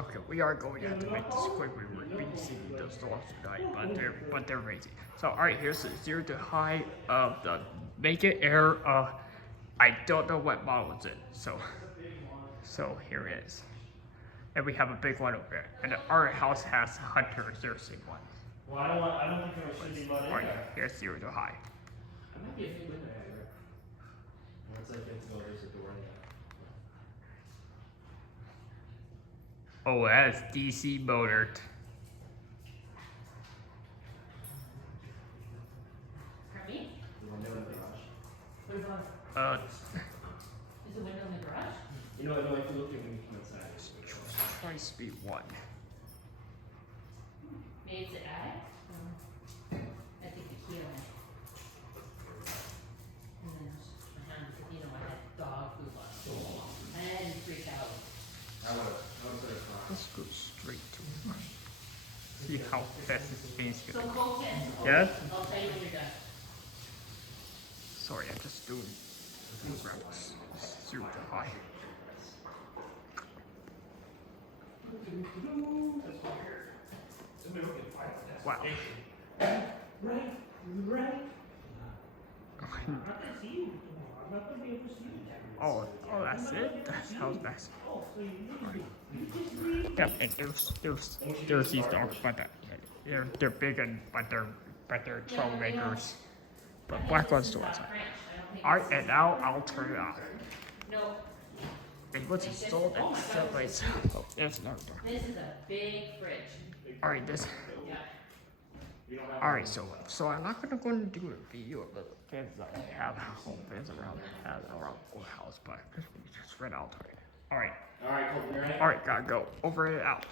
Okay, we are going to have to make this quick. We were babysitting those dogs tonight, but they're crazy. So alright, here's the 0 to high of the Make It Air. I don't know what model it's in. So here it is. And we have a big one over there. And our house has Hunter 06 one. Well, I don't think there should be mud in Alright, there. here's 0 to high. There might be a few in there, Aire. Once I get to go, there's a door in there. Oh, that is DC motored. For me? The window in the garage. What about? It's Is the window in the garage? You know, I know if you look at when you come inside. try speed 1. Maybe it's the attic? I think the key on it. And then because you know I had dog food last. I didn't freak out. I would put it on. Let's go straight to it. See how fast this thing's So gonna go. Colton, Yes? I'll tell you when you're done. Sorry, I'm just doing routes. Super high. Wow. Right. Oh, that's it? That's how that's. Yep, and there's these dogs, but they're big and but they're troublemakers. But black ones do it. Alright, and now I'll turn it off. No, And what's installed at Somebodies. Oh, there's another door. this is a big fridge. Alright, this. Yeah. Alright, so I'm not gonna do a video of the fans that I have, home fans around the house, but just right out. Alright. Alright, Colton, you're right. Alright, gotta go. Over and out.